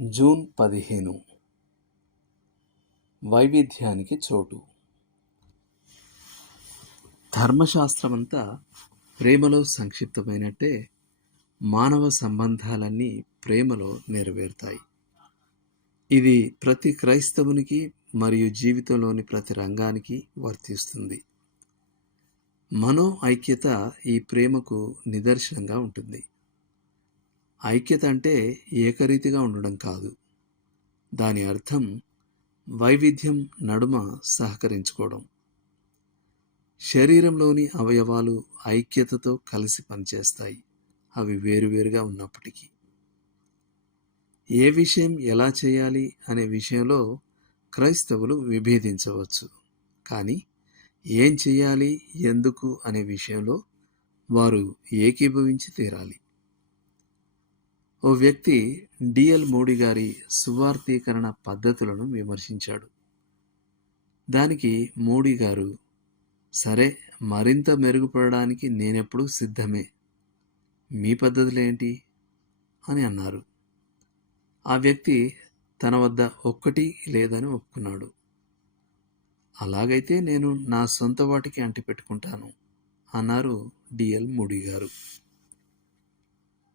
June పదిహేను. వైవిధ్యానికి చోటు. ధర్మశాస్త్రం అంతా ప్రేమలో సంక్షిప్తమైనట్టే మానవ సంబంధాలన్నీ ప్రేమలో నెరవేరుతాయి. ఇది ప్రతి క్రైస్తవునికి మరియు జీవితంలోని ప్రతి రంగానికి వర్తిస్తుంది. మనో ఐక్యత ఈ ప్రేమకు నిదర్శనంగా ఉంటుంది. ఐక్యత అంటే ఏకరీతిగా ఉండడం కాదు. దాని అర్థం వైవిధ్యం నడుమ సహకరించుకోవడం. శరీరంలోని అవయవాలు ఐక్యతతో కలిసి పనిచేస్తాయి. అవి వేరువేరుగా ఉన్నప్పటికీ. ఏ విషయం ఎలా చేయాలి అనే విషయంలో క్రైస్తవులు విభేదించవచ్చు. కానీ ఏం చేయాలి ఎందుకు అనే విషయంలో వారు ఏకీభవించి తీరాలి. ఓ వ్యక్తి డిఎల్ మోడీ గారి సువార్థీకరణ పద్ధతులను విమర్శించాడు. దానికి మోడీ గారు సరే మరింత మెరుగుపడడానికి నేనెప్పుడు సిద్ధమే మీ పద్ధతులేంటి? అని అన్నారు. ఆ వ్యక్తి తన వద్ద ఒక్కటి లేదని ఒప్పుకున్నాడు. అలాగైతే నేను నా సొంత వాటికి అంటిపెట్టుకుంటాను అన్నారు డిఎల్ మోడీ గారు.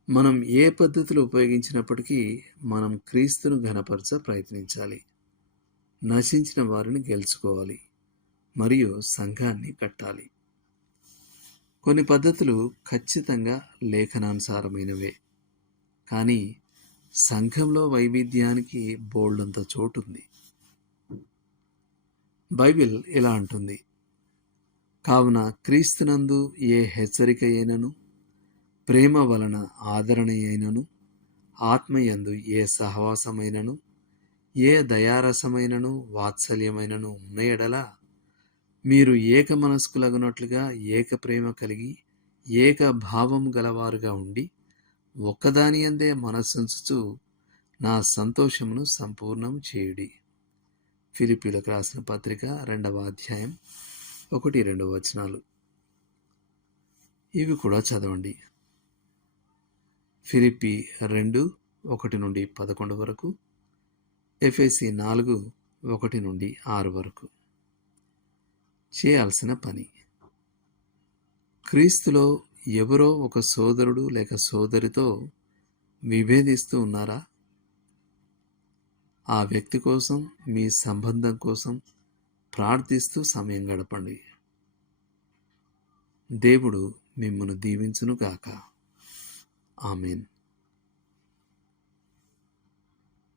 మనం ఏ పద్ధతులు ఉపయోగించినప్పటికీ మనం క్రీస్తును ఘనపరచ ప్రయత్నించాలి. నశించిన వారిని గెలుచుకోవాలి. మరియు సంఘాన్ని కట్టాలి. కొన్ని పద్ధతులు ఖచ్చితంగా లేఖనానుసారమైనవే. కానీ సంఘంలో వైవిధ్యానికి బోల్డంత చోటుంది. బైబిల్ ఇలా అంటుంది. కావున క్రీస్తునందు ఏ హెచ్చరిక అయినను ప్రేమ వలన ఆదరణయైనను ఆత్మయందు ఏ సహవాసమైనను ఏ దయారసమైనను వాత్సల్యమైనను ఉన్న ఎడల మీరు ఏక మనస్కులగునట్లుగా ఏక ప్రేమ కలిగి ఏక భావం గలవారుగా ఉండి ఒక్కదాని అందే మనస్సుంచుతూ నా సంతోషమును సంపూర్ణం చేయుడి. ఫిలిపీలకు రాసిన పత్రిక రెండవ అధ్యాయం ఒకటి రెండు వచనాలు. ఇవి కూడా చదవండి. ఫిలిపి రెండు ఒకటి నుండి పదకొండు వరకు ఎఫ్ఎసి నాలుగు ఒకటి నుండి ఆరు వరకు. చేయాల్సిన పని. క్రీస్తులో ఎవరో ఒక సోదరుడు లేక సోదరితో విభేదిస్తూ ఉన్నారా? ఆ వ్యక్తి కోసం మీ సంబంధం కోసం ప్రార్థిస్తూ సమయం గడపండి. దేవుడు మిమ్మను దీవించును Amen.